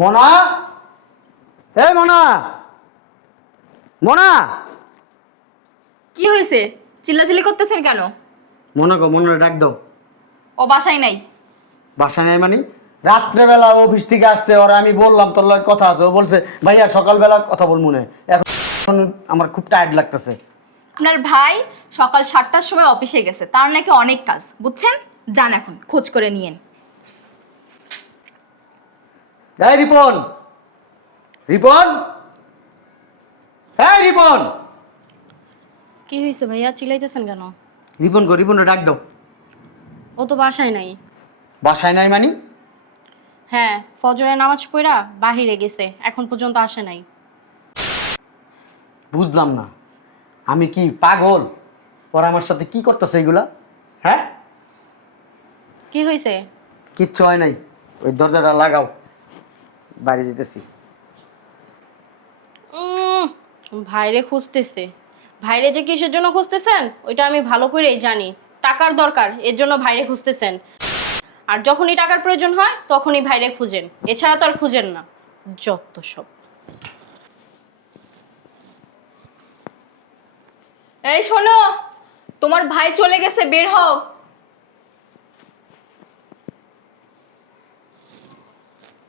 মনা? এই মনা! মনা! কি হয়েছে? চিল্লাচিল্লি করতেছেন কেন? মনে গো মনে ডাক দাও। ও বাসায় নাই। বাসায় নেই মানে? রাত্রেবেলা অফিস থেকে আসছে ওরা আমি বললাম তোর লগে কথা আছে। ও বলছে ভাইয়া সকালবেলা কথা বল মনে। এখন আমার খুব টায়ার্ড লাগতেছে। আপনার ভাই সকাল সাতটার সময় অফিসে গেছে তার নাকি অনেক কাজ। বুঝছেন? যান এখন খোঁজ করে নিয়েন। এই রিপন রিপন এই রিপন। কি হয়েছে ভাইয়া? চিল্লাইতেছেন কেন? রিপন গো রিপন ডাক দাও। ও তো বাসায় নাই। বাসায় নাই মানে? হ্যাঁ ফজরের নামাজ পড়া বাহিরে গেছে এখন পর্যন্ত আসে নাই। বুঝলাম না। আমি কি পাগল? ওরা আমার সাথে কি করতেছে এগুলা? হ্যাঁ? কি হয়েছে কিচ্ছু হয় নাই। ওই দরজাটা লাগাও। বাইরে যেতেছি। উম, ভাইরে খুঁজতেছে। ভাইরে যে কিসের জন্য খুঁজতেছেন ওইটা আমি ভালো করেই জানি। টাকার দরকার এর জন্য ভাইরে খুঁজতেছেন। আর যখনই টাকার প্রয়োজন হয় তখনই ভাইরে খুঁজেন। এছাড়া তো আর খুঁজেন না। যত সব। এই শোনো তোমার ভাই চলে গেছে বের হও।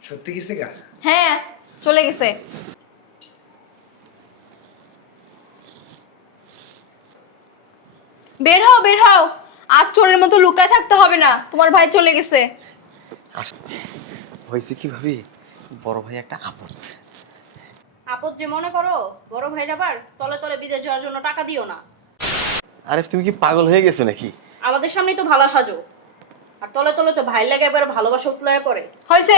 সত্যি গেছে গা? হ্যাঁ চলে গেছে। বের হও বের হও। আজ চোরের মতো লুকায় থাকতে হবে না। তোমার ভাই চলে গেছে। হয়েছে কি ভাবি? বড় ভাই একটা আপদ। আপদ যে মনে করো বড় ভাইরা আবার তলে তলে বিদেশ যাওয়ার জন্য টাকা দিও না। আরে তুমি কি পাগল হয়ে গেছো নাকি? আমাদের সামনেই তো ভালো সাজো। আর তলে তলে তো ভাই লাগে এবার ভালোবাসা উতলায় পড়ে। হয়েছে।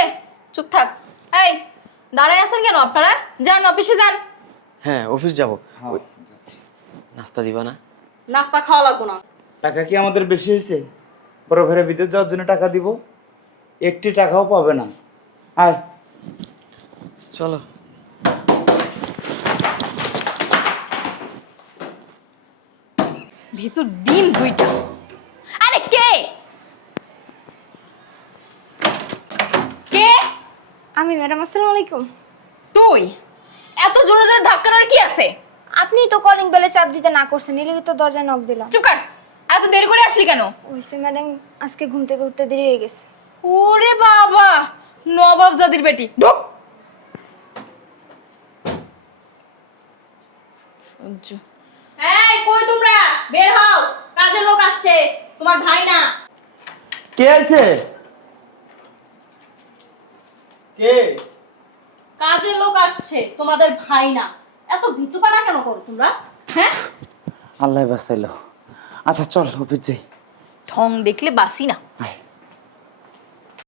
চুপ থাক। এই দাঁড়ায় আছেন কেন আপনারা? যান অফিসে যান। হ্যাঁ অফিস যাব। ওই- নাস্তা দিবা না? নাস্তা খাওয়া লাগবো না। টাকা কি আমাদের বেশি হয়েছে? বড় ঘরে বিদেশ যাওয়ার জন্য টাকা দিব? একটি টাকাও পাবে না। আয়। চলো। ভিতর ডিম দুইটা আরে কে কে আমি ম্যাডাম আসসালামু আলাইকুম। তুই? এত জোরে জোরে ধাক্কানোর কি আছে? আপনি তো কলিং বেলে চাপ দিতে না করছেন এলে তো দরজায় নক দিলাম। চুপ কর। এত দেরি করে আসলি কেন? ওইসে ম্যাডাম আজকে ঘুম থেকে উঠতে দেরি হয়ে গেছে। ওরে বাবা! নবাব জাতির বেটি। ঢুক! এই কই তোমরা? বের হও কাজের লোক আসছে তোমার ভাই না। কে আছে কে? কাজের লোক আসছে তোমাদের ভাই না। এত ভিতুপানা কেন করো তোমরা? হ্যাঁ? আল্লাহ বাঁচাইলো আচ্ছা চল অফিস যাই। ঠং দেখলে বাসি না। আয়।